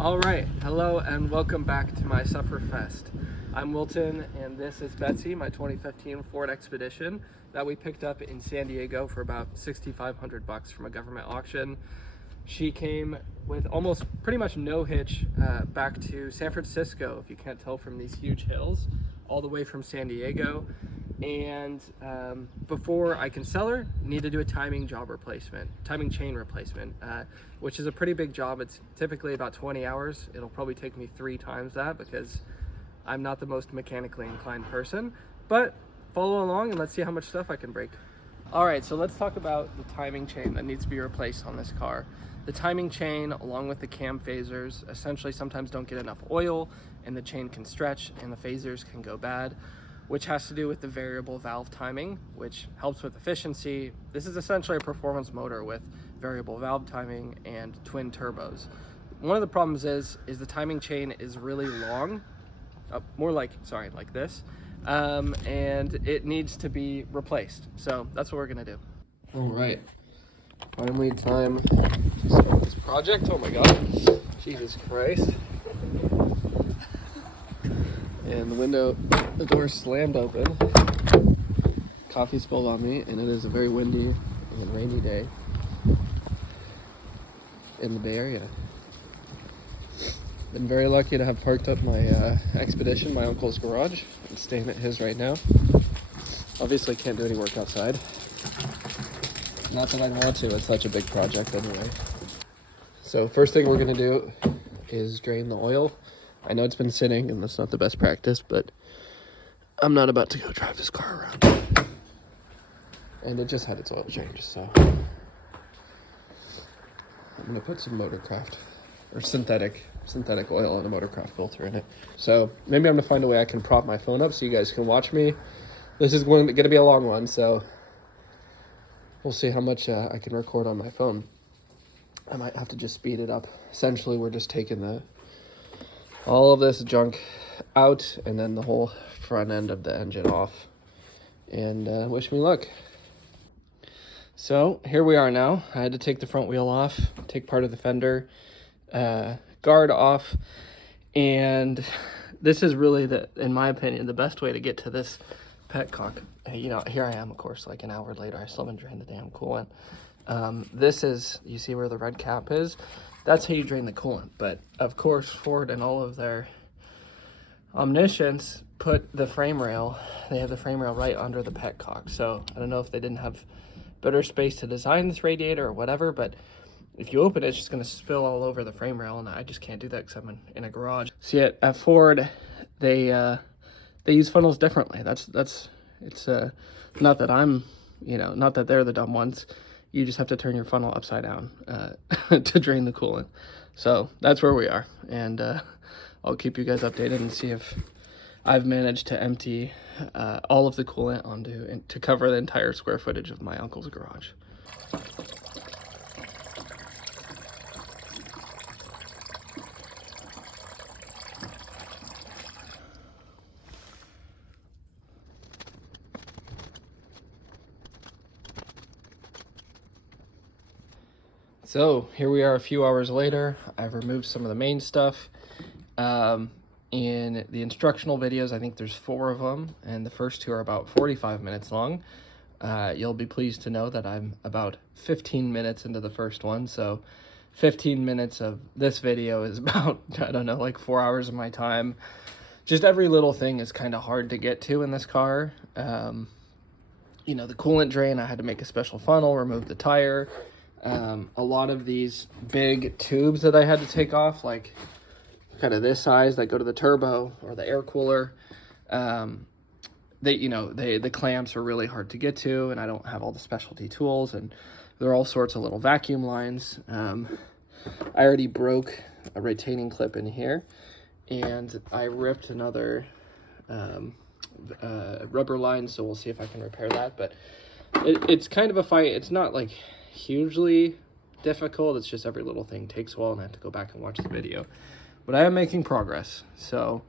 All right, hello and welcome back to my Sufferfest. I'm Wilton and this is Betsy, my 2015 Ford Expedition that we picked up in San Diego for about $6,500 from a government auction. She came with almost pretty much no hitch back to San Francisco, if you can't tell from these huge hills, all the way from San Diego. And before I can sell her, need to do a timing chain replacement, which is a pretty big job. It's typically about 20 hours. It'll probably take me 3 times that because I'm not the most mechanically inclined person, but follow along and let's see how much stuff I can break. All right, so let's talk about the timing chain that needs to be replaced on this car. The timing chain, along with the cam phasers, essentially sometimes don't get enough oil and the chain can stretch and the phasers can go bad, which has to do with the variable valve timing, which helps with efficiency. This is essentially a performance motor with variable valve timing and twin turbos. One of the problems is the timing chain is really long, like this, and it needs to be replaced. So that's what we're gonna do. All right, finally time to start this project. Oh my God, Jesus Christ. And the door slammed open. Coffee spilled on me, and it is a very windy and rainy day in the Bay Area. Been very lucky to have parked up my Expedition, my uncle's garage. I'm staying at his right now. Obviously can't do any work outside. Not that I want to, it's such a big project anyway. So first thing we're gonna do is drain the oil. I know it's been sitting and that's not the best practice, but I'm not about to go drive this car around. And it just had its oil change, so I'm gonna put some Motorcraft or synthetic oil and a Motorcraft filter in it. So maybe I'm gonna find a way I can prop my phone up so you guys can watch me. This is going to be a long one, so we'll see how much I can record on my phone. I might have to just speed it up. Essentially, we're just taking all of this junk out and then the whole front end of the engine off. And wish me luck. So here we are now. I had to take the front wheel off, take part of the fender guard off, and this is really, in my opinion, the best way to get to this petcock. You know, here I am, of course, like an hour later. I still haven't drained the damn coolant. This is, you see where the red cap is? That's how you drain the coolant. But of course, Ford and all of their omniscience put the frame rail, they have the frame rail right under the petcock. So I don't know if they didn't have better space to design this radiator or whatever, but if you open it, it's just going to spill all over the frame rail, and I just can't do that because I'm in a garage. See, at Ford, they use funnels differently. It's not that I'm, not that they're the dumb ones. You just have to turn your funnel upside down to drain the coolant. So that's where we are, and I'll keep you guys updated and see if I've managed to empty all of the coolant to cover the entire square footage of my uncle's garage. So here we are a few hours later. I've removed some of the main stuff. In the instructional videos, I think there's 4 of them, and the first 2 are about 45 minutes long. You'll be pleased to know that I'm about 15 minutes into the first one, so 15 minutes of this video is about, I don't know, like 4 hours of my time. Just every little thing is kind of hard to get to in this car. The coolant drain, I had to make a special funnel, remove the tire. A lot of these big tubes that I had to take off, like kind of this size that go to the turbo or the air cooler, the clamps are really hard to get to, and I don't have all the specialty tools, and there are all sorts of little vacuum lines. I already broke a retaining clip in here, and I ripped another rubber line, so we'll see if I can repair that. But it's kind of a fight. It's not like hugely difficult. It's just every little thing takes a while, and I have to go back and watch the video. But I am making progress. So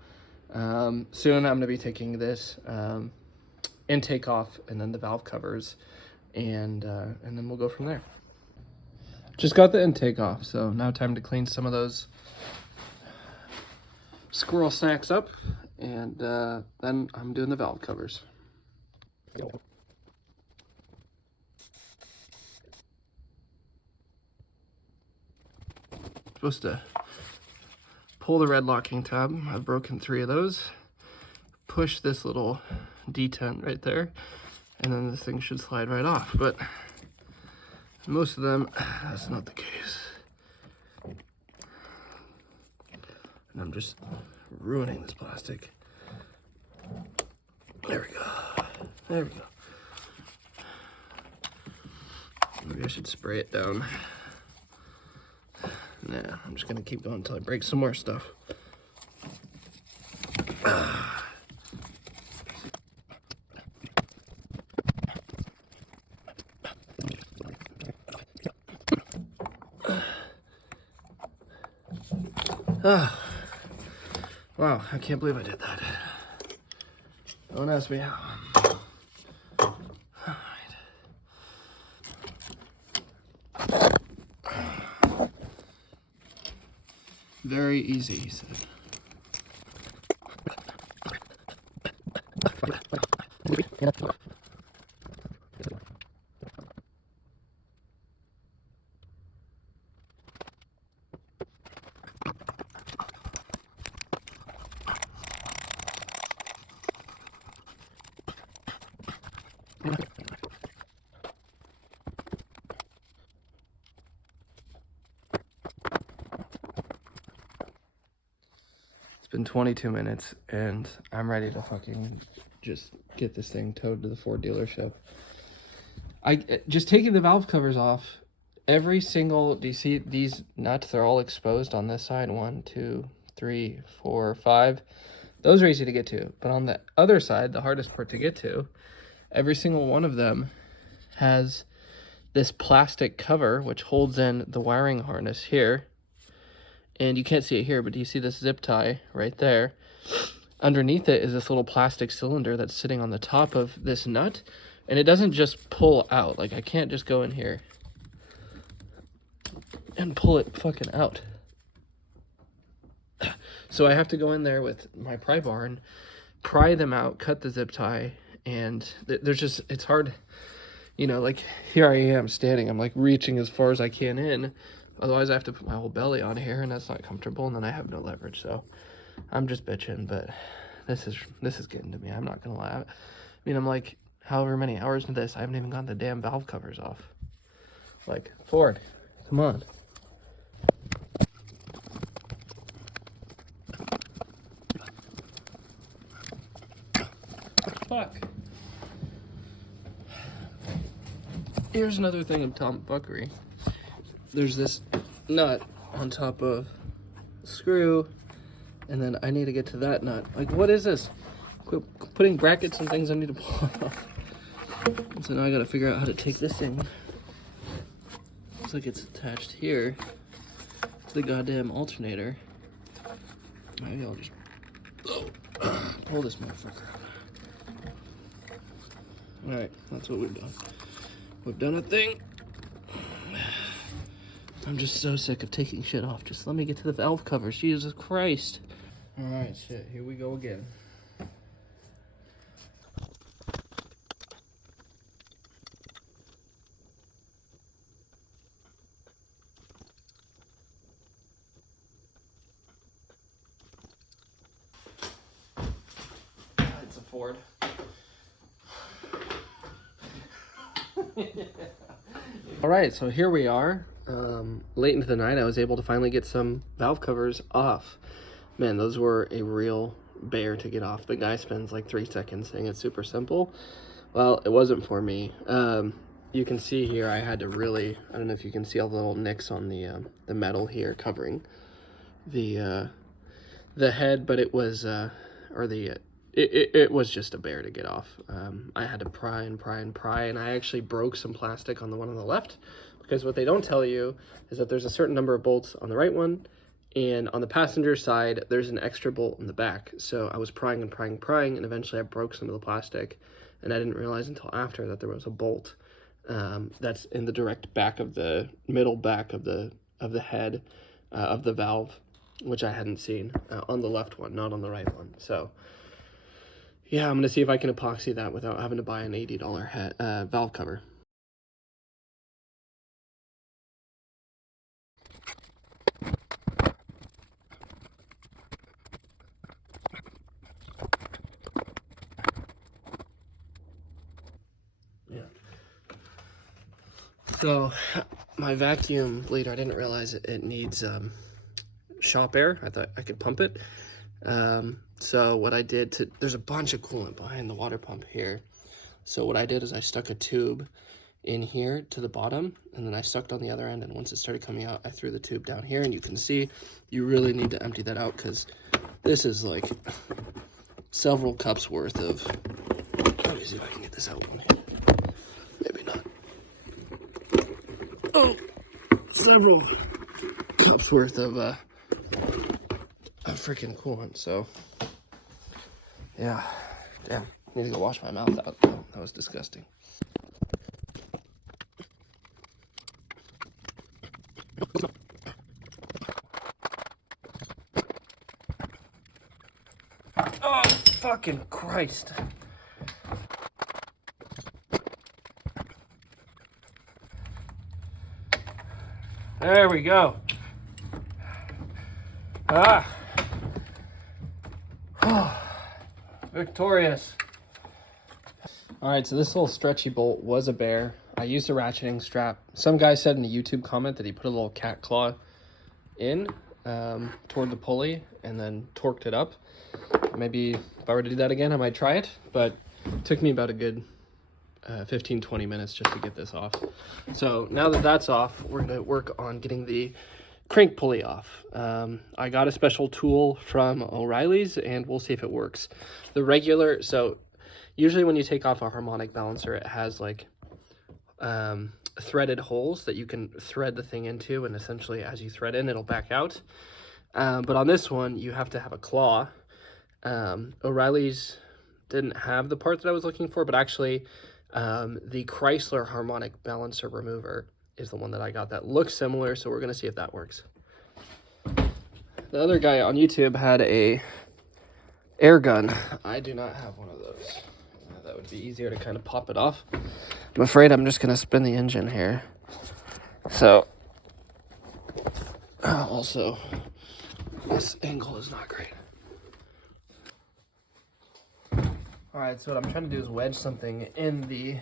soon I'm going to be taking this intake off, and then the valve covers, and then we'll go from there. Just got the intake off, so now time to clean some of those squirrel snacks up, and then I'm doing the valve covers. Supposed to pull the red locking tab. I've broken 3 of those. Push this little detent right there, and then this thing should slide right off. But most of them, that's not the case. And I'm just ruining this plastic. There we go. There we go. Maybe I should spray it down. Nah, I'm just gonna keep going until I break some more stuff. Wow, I can't believe I did that. Don't ask me how. Very easy, he said. It's been 22 minutes and I'm ready to fucking just get this thing towed to the Ford dealership. Just taking the valve covers off, every single, do you see these nuts? They're all exposed on this side. 1, 2, 3, 4, 5. Those are easy to get to. But on the other side, the hardest part to get to, every single one of them has this plastic cover which holds in the wiring harness here. And you can't see it here, but do you see this zip tie right there? Underneath it is this little plastic cylinder that's sitting on the top of this nut. And it doesn't just pull out. Like, I can't just go in here and pull it fucking out. So I have to go in there with my pry bar and pry them out, cut the zip tie, and there's just, it's hard, you know, like here I am standing, I'm like reaching as far as I can in, otherwise I have to put my whole belly on here and that's not comfortable, and then I have no leverage. So I'm just bitching, but this is getting to me, I'm not gonna lie. I mean, I'm like however many hours into this, I haven't even gotten the damn valve covers off. Like, Ford, come on. Fuck. Here's another thing of tomfuckery. There's this nut on top of the screw, and then I need to get to that nut. Like, what is this? Quit putting brackets and things I need to pull off. And so now I gotta figure out how to take this thing. Looks like it's attached here to the goddamn alternator. Maybe I'll just pull this motherfucker out. Alright, that's what we've done. We've done a thing. I'm just so sick of taking shit off. Just let me get to the valve covers. Jesus Christ. Alright, shit. Here we go again. It's a Ford. All right, so here we are. Late into the night, I was able to finally get some valve covers off. Man, those were a real bear to get off. The guy spends like 3 seconds saying it's super simple. Well, it wasn't for me. You can see here I had to really, I don't know if you can see all the little nicks on the metal here covering the head, but it was, it was just a bear to get off. I had to pry and pry and pry, and I actually broke some plastic on the one on the left, because what they don't tell you is that there's a certain number of bolts on the right one, and on the passenger side, there's an extra bolt in the back. So I was prying and prying and prying, and eventually I broke some of the plastic, and I didn't realize until after that there was a bolt that's in the direct back of the middle back of the head of the valve. which I hadn't seen on the left one, not on the right one. So yeah, I'm gonna see if I can epoxy that without having to buy an $80 valve cover. Yeah. So my vacuum bleeder, I didn't realize it needs shop air. I thought I could pump it. So what I did there's a bunch of coolant behind the water pump here. So what I did is I stuck a tube in here to the bottom, and then I sucked on the other end, and once it started coming out, I threw the tube down here, and you can see you really need to empty that out because this is like several cups worth of, let me see if I can get this out one hand. Maybe not. Oh, several cups worth of freaking coolant. So yeah, damn, need to go wash my mouth out. That was disgusting. Oh, fucking Christ. There we go. Ah. Victorious. All right, so this little stretchy bolt was a bear. I used a ratcheting strap. Some guy said in a YouTube comment that he put a little cat claw in toward the pulley and then torqued it up. Maybe if I were to do that again, I might try it, but it took me about a good 15-20 minutes just to get this off. So now that that's off, we're gonna work on getting the crank pulley off. I got a special tool from O'Reilly's and we'll see if it works. The regular, so usually when you take off a harmonic balancer, it has like threaded holes that you can thread the thing into, and essentially as you thread in, it'll back out. But on this one, you have to have a claw. O'Reilly's didn't have the part that I was looking for, but actually the Chrysler harmonic balancer remover is the one that I got that looks similar, so we're gonna see if that works. The other guy on YouTube had a air gun. I do not have one of those. That would be easier to kind of pop it off. I'm afraid I'm just gonna spin the engine here. So also this angle is not great. All right, so what I'm trying to do is wedge something in the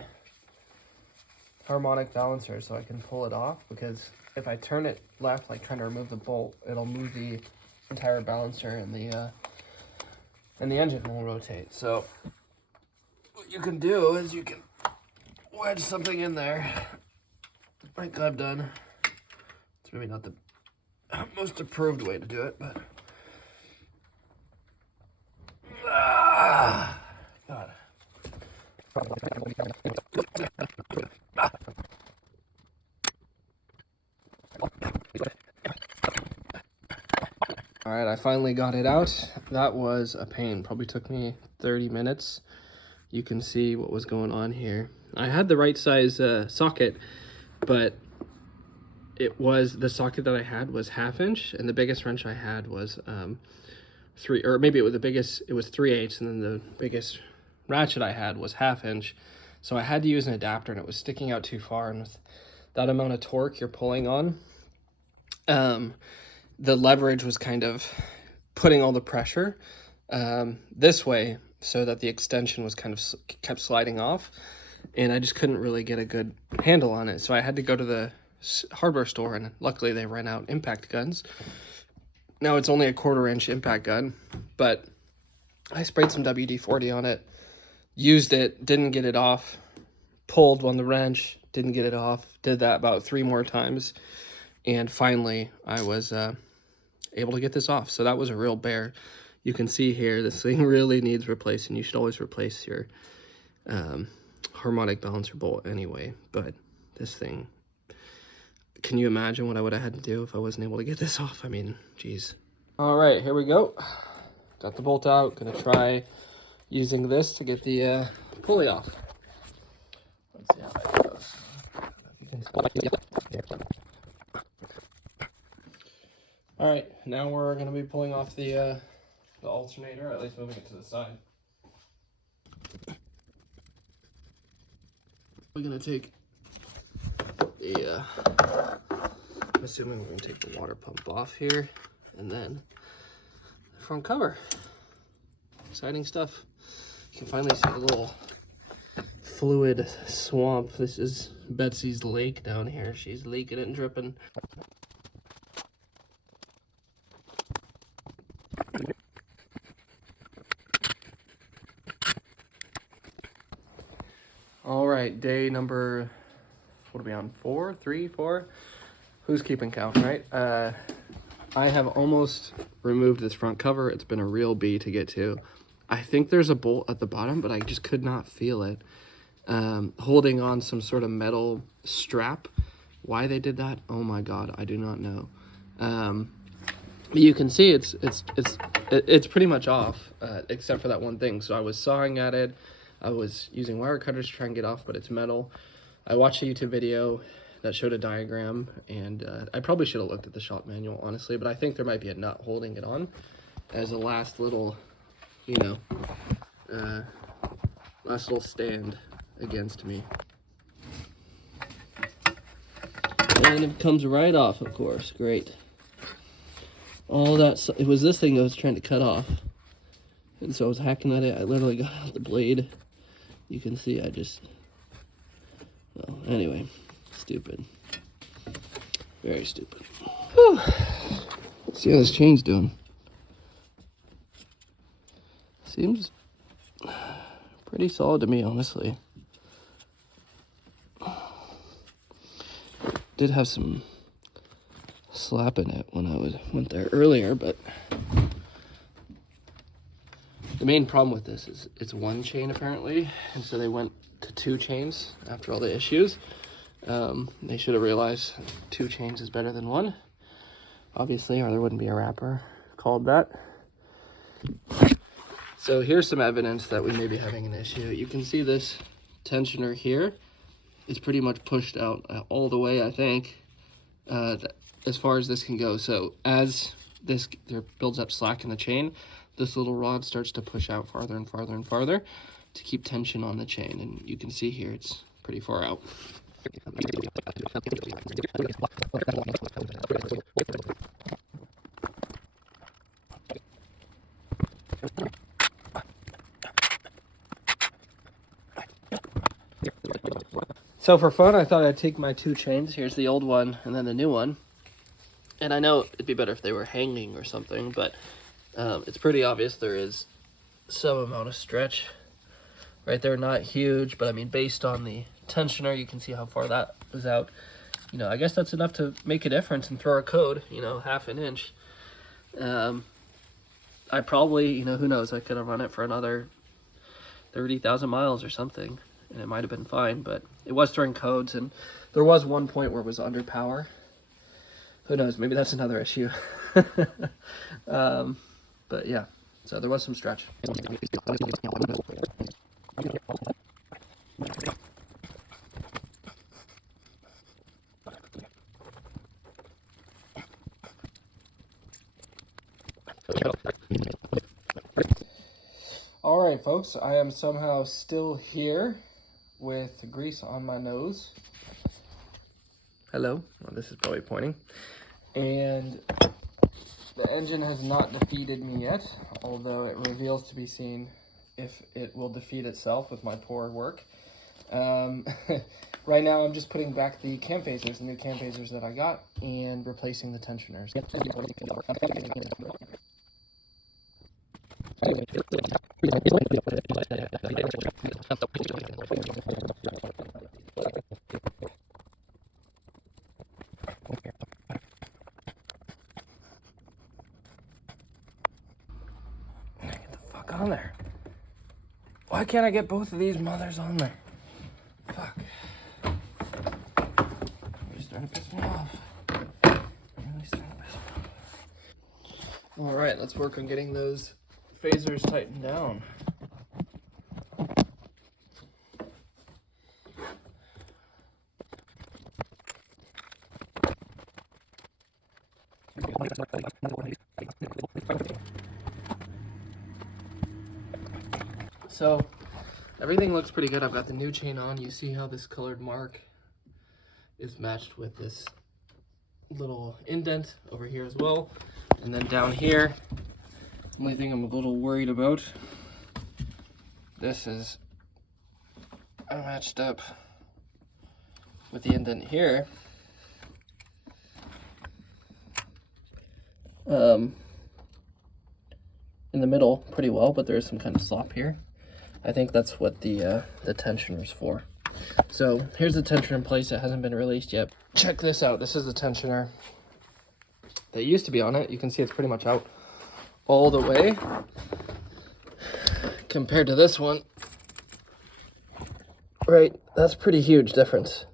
harmonic balancer so I can pull it off, because if I turn it left, like trying to remove the bolt, it'll move the entire balancer and the engine will rotate. So what you can do is you can wedge something in there like I've done. It's maybe not the most approved way to do it, but God. All right, I finally got it out. That was a pain. Probably took me 30 minutes. You can see what was going on here. I had the right size socket, but the socket that I had was 1/2 inch, and the biggest wrench I had was 3/8, and then the biggest ratchet I had was 1/2 inch. So I had to use an adapter, and it was sticking out too far, and with that amount of torque you're pulling on, the leverage was kind of putting all the pressure this way, so that the extension was kind of kept sliding off, and I just couldn't really get a good handle on it. So I had to go to the hardware store, and luckily they ran out impact guns. Now it's only a 1/4 inch impact gun, but I sprayed some WD-40 on it, used it, didn't get it off, pulled on the wrench, didn't get it off, did that about 3 more times, and finally I was able to get this off. So that was a real bear. You can see here, this thing really needs replacing. You should always replace your harmonic balancer bolt anyway, but this thing, can you imagine what I would have had to do if I wasn't able to get this off? I mean, geez. All right, here we go. Got the bolt out. Gonna try using this to get the pulley off. Let's see how that goes. All right, now we're gonna be pulling off the alternator, or at least moving it to the side. We're gonna take the, I'm assuming we're gonna take the water pump off here, and then the front cover. Exciting stuff. You can finally see the little fluid swamp. This is Betsy's lake down here. She's leaking and dripping. All right, day number, what are we on, 4, 3, 4? Who's keeping count, right? I have almost removed this front cover. It's been a real bee to get to. I think there's a bolt at the bottom, but I just could not feel it. Holding on some sort of metal strap. Why they did that? Oh my God, I do not know. You can see it's pretty much off, except for that one thing. So I was sawing at it. I was using wire cutters to try and get off, but it's metal. I watched a YouTube video that showed a diagram, and I probably should have looked at the shop manual, honestly, but I think there might be a nut holding it on as a last little, you know, last little stand against me. And it comes right off, of course. Great. All that, it was this thing I was trying to cut off. And so I was hacking at it. I literally got out the blade. You can see I just, well, anyway, stupid. Very stupid. Whew. Let's see how this chain's doing. Seems pretty solid to me, honestly. Did have some slap in it when I went there earlier, but the main problem with this is it's one chain apparently, and so they went to 2 chains after all the issues. They should have realized 2 chains is better than 1, obviously, or there wouldn't be a wrapper called that. So here's some evidence that we may be having an issue. You can see this tensioner here is pretty much pushed out all the way, I think, as far as this can go. So as there builds up slack in the chain, this little rod starts to push out farther and farther and farther to keep tension on the chain. And you can see here it's pretty far out. So for fun, I thought I'd take my 2 chains. Here's the old one and then the new one. And I know it'd be better if they were hanging or something, but it's pretty obvious there is some amount of stretch right there. Not huge, but I mean, based on the tensioner, you can see how far that was out. You know, I guess that's enough to make a difference and throw a code, you know, 1/2 inch. I probably, you know, who knows, I could have run it for another 30,000 miles or something, and it might have been fine, but it was throwing codes, and there was one point where it was under power. Who knows, maybe that's another issue. But yeah, so there was some stretch. All right, folks, I am somehow still here with grease on my nose. Hello, well, this is probably pointing. And the engine has not defeated me yet, although it reveals to be seen if it will defeat itself with my poor work. Right now I'm just putting back the cam phasers, the new cam phasers that I got, and replacing the tensioners. Get the fuck on there. Why can't I get both of these mothers on there? Fuck. You're starting to piss me off. Really starting to piss me off. All right, let's work on getting those phasers tightened down. So everything looks pretty good. I've got the new chain on. You see how this colored mark is matched with this little indent over here as well. And then down here, the only thing I'm a little worried about, this is matched up with the indent here. In the middle pretty well, but there is some kind of slop here. I think that's what the tensioner's for. So here's the tensioner in place. It hasn't been released yet. Check this out. This is the tensioner that used to be on it. You can see it's pretty much out all the way compared to this one. Right, that's pretty huge difference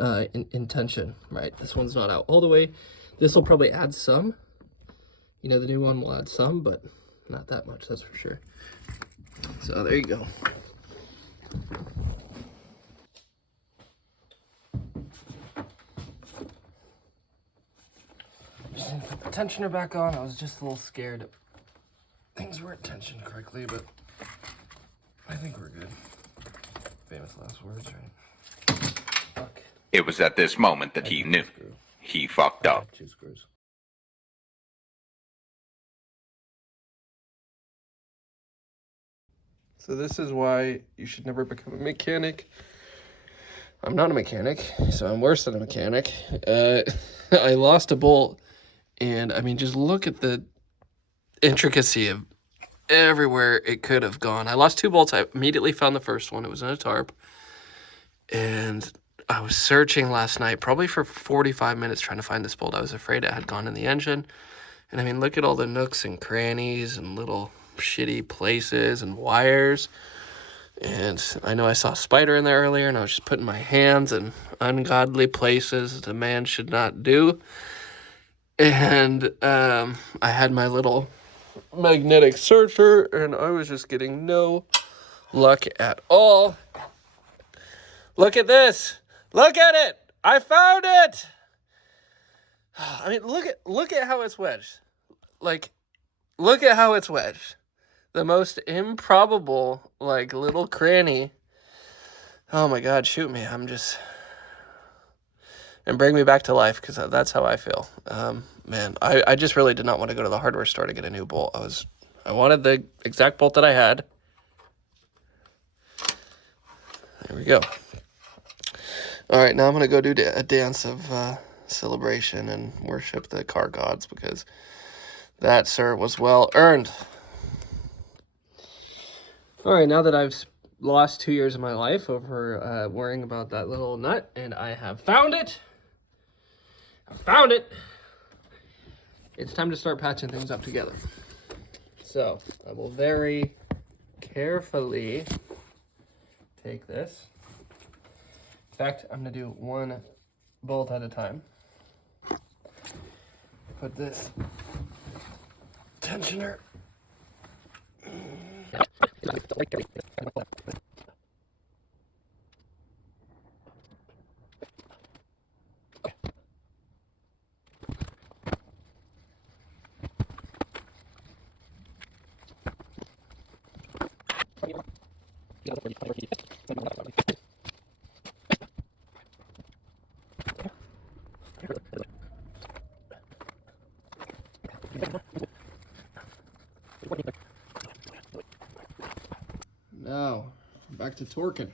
in tension, right? This one's not out all the way. This will probably add some. You know, the new one will add some, but not that much, that's for sure. So there you go. Just gonna put the tensioner back on. I was just a little scared things weren't tensioned correctly, but I think we're good. Famous last words, right? Fuck. It was at this moment that he knew. He fucked up. 2 screws. So this is why you should never become a mechanic. I'm not a mechanic, so I'm worse than a mechanic. I lost a bolt, and I mean, just look at the intricacy of everywhere it could have gone. I lost 2 bolts. I immediately found the first one. It was in a tarp. And I was searching last night, probably for 45 minutes trying to find this bolt. I was afraid it had gone in the engine. And I mean, look at all the nooks and crannies and little shitty places and wires. And I know I saw a spider in there earlier, and I was just putting my hands in ungodly places that a man should not do. And I had my little magnetic searcher, and I was just getting no luck at all. Look at this. Look at it. I found it. I mean, look at how it's wedged. Like, look at how it's wedged. The most improbable, like, little cranny. Oh my God, shoot me. And bring me back to life, because that's how I feel. Man, I just really did not want to go to the hardware store to get a new bolt. I wanted the exact bolt that I had. There we go. All right, now I'm going to go do a dance of celebration and worship the car gods, because that, sir, was well earned. All right, now that I've lost 2 years of my life over worrying about that little nut, and I have found it. I found it. It's time to start patching things up together. So I will very carefully take this. In fact, I'm going to do 1 bolt at a time. Put this tensioner. Now, back to torquing.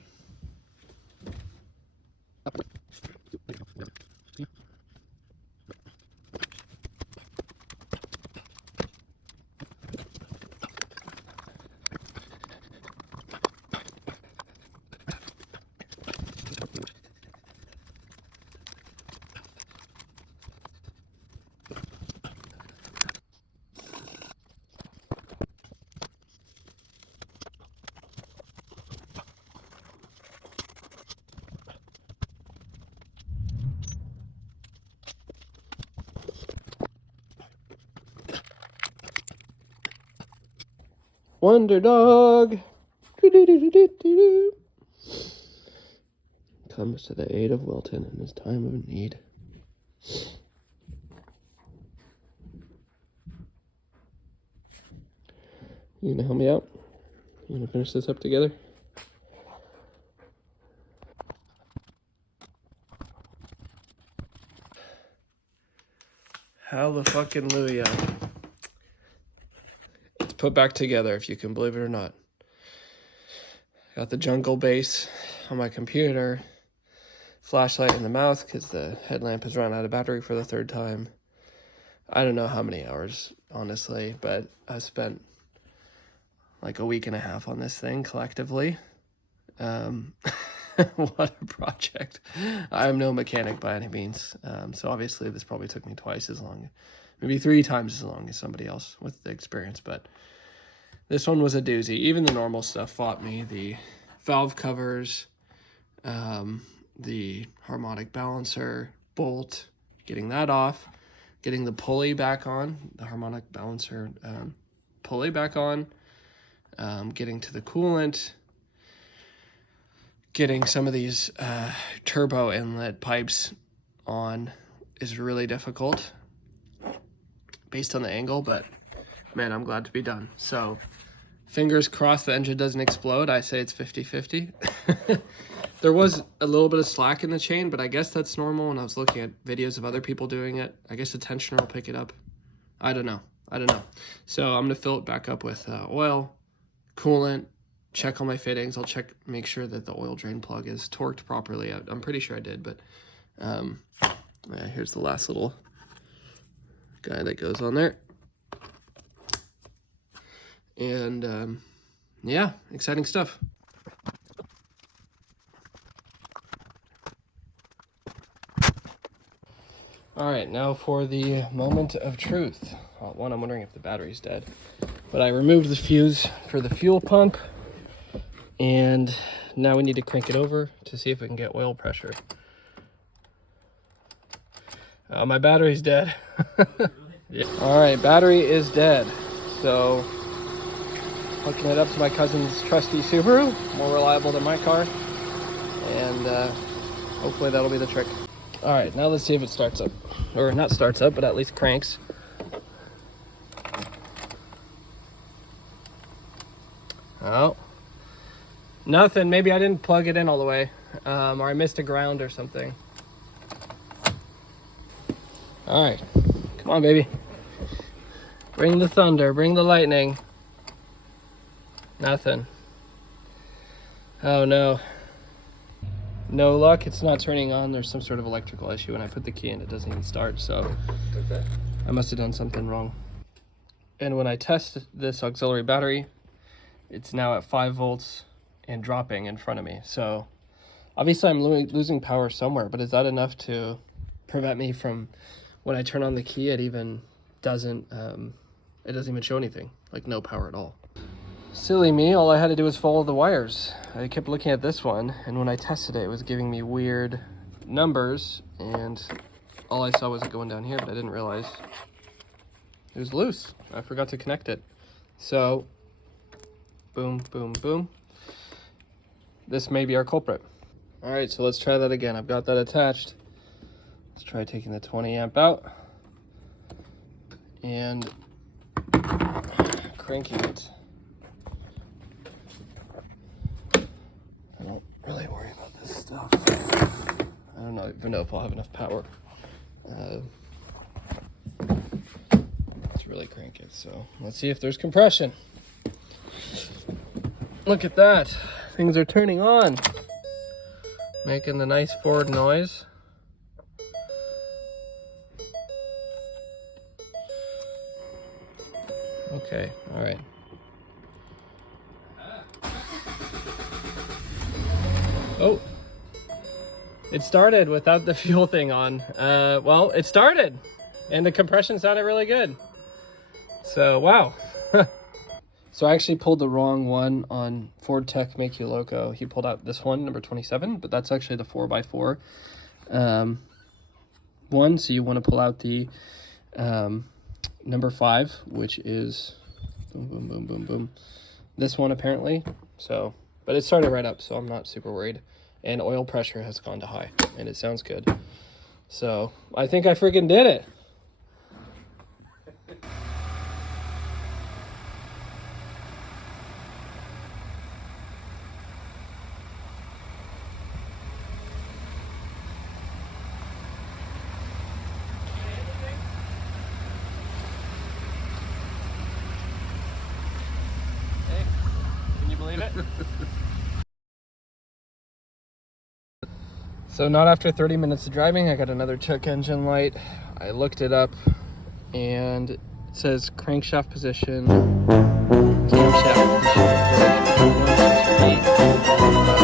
Wonder Dog comes to the aid of Wilton in his time of need. You gonna help me out? You gonna finish this up together? Hallelujah. It's put back together, if you can believe it or not. Got the jungle base on my computer. Flashlight in the mouth because the headlamp has run out of battery for the 3rd time. I don't know how many hours, honestly, but I spent like a week and a half on this thing collectively. What a project. I'm no mechanic by any means. So obviously this probably took me twice as long, maybe 3 times as long as somebody else with the experience, but this one was a doozy. Even the normal stuff fought me. The valve covers, the harmonic balancer, bolt, getting that off, getting the pulley back on, the harmonic balancer pulley back on, getting to the coolant, getting some of these turbo inlet pipes on is really difficult based on the angle, but man, I'm glad to be done. So fingers crossed the engine doesn't explode. I say it's 50-50. There was a little bit of slack in the chain, but I guess that's normal. And I was looking at videos of other people doing it. I guess the tensioner will pick it up. I don't know. So I'm going to fill it back up with oil, coolant, check all my fittings. I'll make sure that the oil drain plug is torqued properly. I'm pretty sure I did, but yeah, here's the last little guy that goes on there. And yeah, exciting stuff. All right, now for the moment of truth. One, I'm wondering if the battery's dead, but I removed the fuse for the fuel pump, and now we need to crank it over to see if we can get oil pressure. My battery's dead. Yeah. All right, battery is dead. So hooking it up to my cousin's trusty Subaru, more reliable than my car, and hopefully that'll be the trick. All right, now let's see if it starts up. Or not starts up, but at least cranks. Oh, nothing. Maybe I didn't plug it in all the way, or I missed a ground or something. All right, come on, baby. Bring the thunder, bring the lightning. Nothing. Oh no. No luck, it's not turning on. There's some sort of electrical issue. When I put the key in, it doesn't even start, so okay. I must have done something wrong. And when I test this auxiliary battery, it's now at 5 volts and dropping in front of me. So obviously I'm losing power somewhere, but is that enough to prevent me from, when I turn on the key, it doesn't even show anything, like no power at all. Silly me, all I had to do was follow the wires. I kept looking at this one, and when I tested it, it was giving me weird numbers, and all I saw was it going down here, but I didn't realize it was loose. I forgot to connect it. So, boom, boom, boom. This may be our culprit. All right, so let's try that again. I've got that attached. Let's try taking the 20 amp out and cranking it. I don't really worry about this stuff. I don't even know if I'll have enough power. Let's really crank it. So let's see if there's compression. Look at that. Things are turning on. Making the nice forward noise. Okay, all right. Oh, it started without the fuel thing on. Well, it started, and the compression sounded really good. So, wow. So I actually pulled the wrong one on Ford Tech Make You Loco. He pulled out this one, number 27, but that's actually the 4x4 one. So you want to pull out the number 5, which is boom, boom, boom, boom, boom. This one apparently. So, but it started right up, so I'm not super worried. And oil pressure has gone to high, and it sounds good. So I think I freaking did it. save it. So not after 30 minutes of driving, I got another check engine light. I looked it up, and it says crankshaft position, camshaft position,